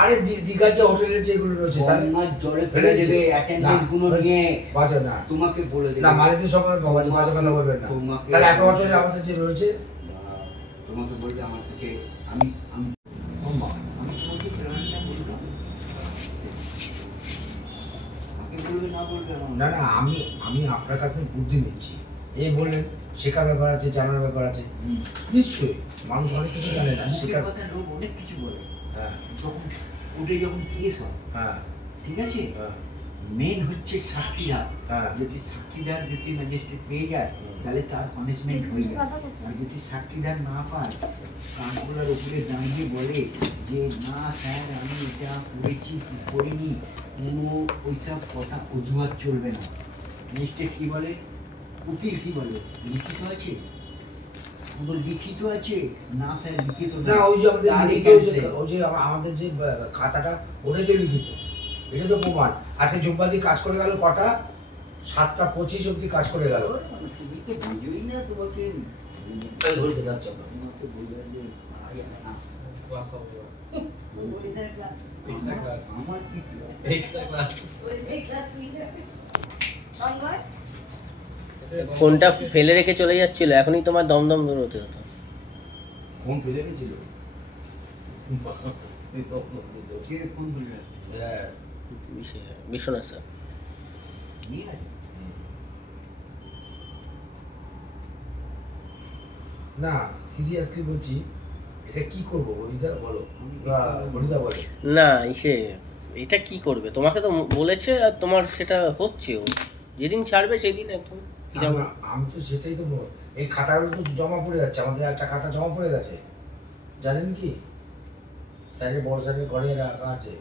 আরে দীঘার যে হোটেলের যেগুলো রয়েছে জলে ফেলে দেবে অ্যাটেন্ডেন্স গুলো নিয়ে বাজে না, তোমাকে বলে দেবে না মালিকদের সময় বাজে কথা বলবেন না। তাহলে এক বছরে আমাদের যে রয়েছে তোমাকে বলবে আমার কাছে আমি আমি আমি তোমাকে প্ল্যানটা বলবো, আমাকে বলবে না বলবে না না আমি আমি আপনার কাছ থেকে বুদ্ধি নিচ্ছি। এই বললেন শেখার ব্যাপার আছে, জানার ব্যাপার আছে, নিশ্চয়ই মানুষ অনেক কিছু জানে না, শেখার কথা লোক অনেক কিছু বলে। হ্যাঁ যখন কোর্টে যখন কেস হয়, হ্যাঁ ঠিক আছে, হ্যাঁ মেন হচ্ছে সাক্ষীরা। হ্যাঁ যদি সাক্ষীদার যদি ম্যাজিস্ট্রেট পেয়ে যায় তাহলে তার পানিশমেন্ট হয়ে যায়। আর যদি সাক্ষীদার না পায়, কানগুলার উপরে দাঁড়িয়ে বলে যে না স্যার আমি এটা করেছি কি করিনি, কোনো ওইসব কথা অজুহাত চলবে না। ম্যাজিস্ট্রেট কি বলে, উকিল কি বলে, লিখিত আছে, কোনো লিখিত আছে না স্যার লিখিত না, ওই যে আমাদের যে খাতাটা ওটাই তো লিখিত, এটা তো প্রমাণ আছে। জুব্বাদি কাজ করে গেল কটা, 7:25 অব্দি কাজ করে গেল। তুমি তো বুঝোই না, তোমাকে ধরতে যাচ্ছে তোমাকে বলবে যে মারা যাবে না। আমার কি ফোনটা ফেলে রেখে চলে যাচ্ছিল, এখনই তোমার দমদম বেরোতে হতো। ফোন ফেলে গেছিল, ফোন বলবে বিশ্বনাথ স্যার। না সিরিয়াসলি বলছি, এটা কি করব বলিদা বলো, বলিদা বলো। না এটা কি করবে, তোমাকে তো বলেছে আর তোমার সেটা হচ্ছেও, যেদিন ছাড়বে সেদিন একদম। আমি তো সেটাই তো, এই খাতাগুলো তো জমা পড়ে যাচ্ছে, আমাদের একটা খাতা জমা পড়ে গেছে জানেন কি, স্যারের বড় স্যারের ঘরে রাখা আছে।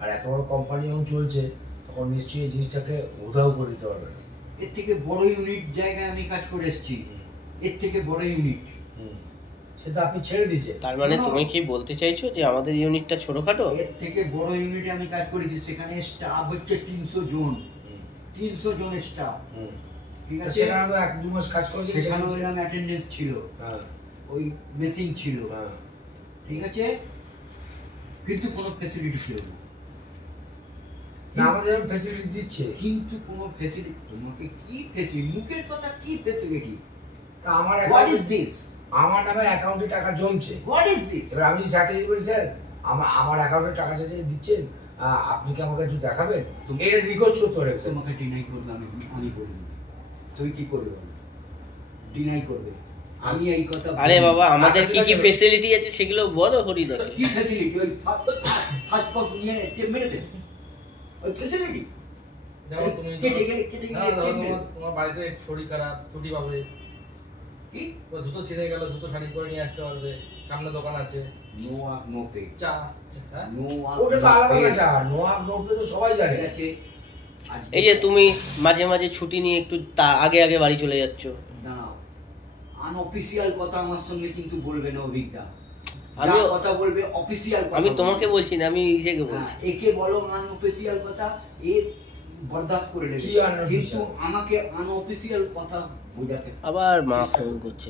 আর এত বড় কোম্পানি যখন চলছে তখন নিশ্চয়ই এই জিনিসটাকে উধাও করে দিতে পারবে না। এর থেকে বড় ইউনিট জায়গায় আমি কাজ করে এসেছি, এর থেকে বড় ইউনিট সেটা আপনি ছেড়ে দিয়েছেন। তার মানে তুমি কি বলতে চাইছো যে আমাদের ইউনিটটা ছোটখাটো? এর থেকে বড় ইউনিটে আমি কাজ করেছি, সেখানে স্টাফ হচ্ছে 300 জন, 300 জনের স্টাফ। ঠিক আছে, সেখানে তো 1-2 মাস কাজ করে, সেখানে ওইরকম অ্যাটেন্ডেন্স ছিল, ওই মেশিন ছিল, ঠিক আছে, কিন্তু কোনো ফ্যাসিলিটি ছিল না। আমাদের ফ্যাসিলিটি দিচ্ছে, কিন্তু কোনো ফ্যাসিলিটি, তোমাকে কি ফ্যাসিলিটি, মুখের কথা কি ফ্যাসিলিটি? তা আমার হোয়াট ইজ দিস, আমার নামে অ্যাকাউন্টে টাকা জমছে, হোয়াট ইজ দিস? এবার আমি স্যারকে বলি স্যার আমার অ্যাকাউন্টে টাকা চাইছে দিচ্ছেন, আপনি কি আমাকে একটু দেখাবেন? এটা রিকোয়েস্ট করতে পারে। তোমাকে ডিনাই করবে, আমি বলি তুই কি করবে, ডিনাই করবে, আমি এই কথা। আরে বাবা, আমাদের কি কি ফ্যাসিলিটি আছে সেগুলো বলো হরিদা। কি ফ্যাসিলিটি? ওই ফার্স্ট বক্স নিয়ে মেরেছে, ওই ফ্যাসিলিটি। যেমন তুমি কেটে গেলে তোমার বাড়িতে শরীর খারাপ, ছুটি পাবে, কি জুতো ছিঁড়ে গেল, জুতো শাড়ি পরে নিয়ে আসতে পারবে, সামনে দোকান আছে। নো আপ নো পে, চা নো আপ, ওটা তো আলাদা ব্যাপার, নো আপ নো পে তো সবাই জানে। আছে। এই যে তুমি মাঝে মাঝে ছুটি নিয়ে একটু আগে আগে বাড়ি চলে যাচ্ছ, দাঁড়াও, আনঅফিশিয়াল কথা আমার সঙ্গে কিন্তু বলবে না অভিজ্ঞতা। আমি কথা বলবে অফিশিয়াল কথা। আমি তোমাকে বলছি না, আমি ইসেকে বলছি। একে বলো আনঅফিশিয়াল কথা, এ বরদাস্ত করে নেবে, কিন্তু আমাকে আনঅফিশিয়াল কথা বোঝাতে। আবার মা ফোন করছে।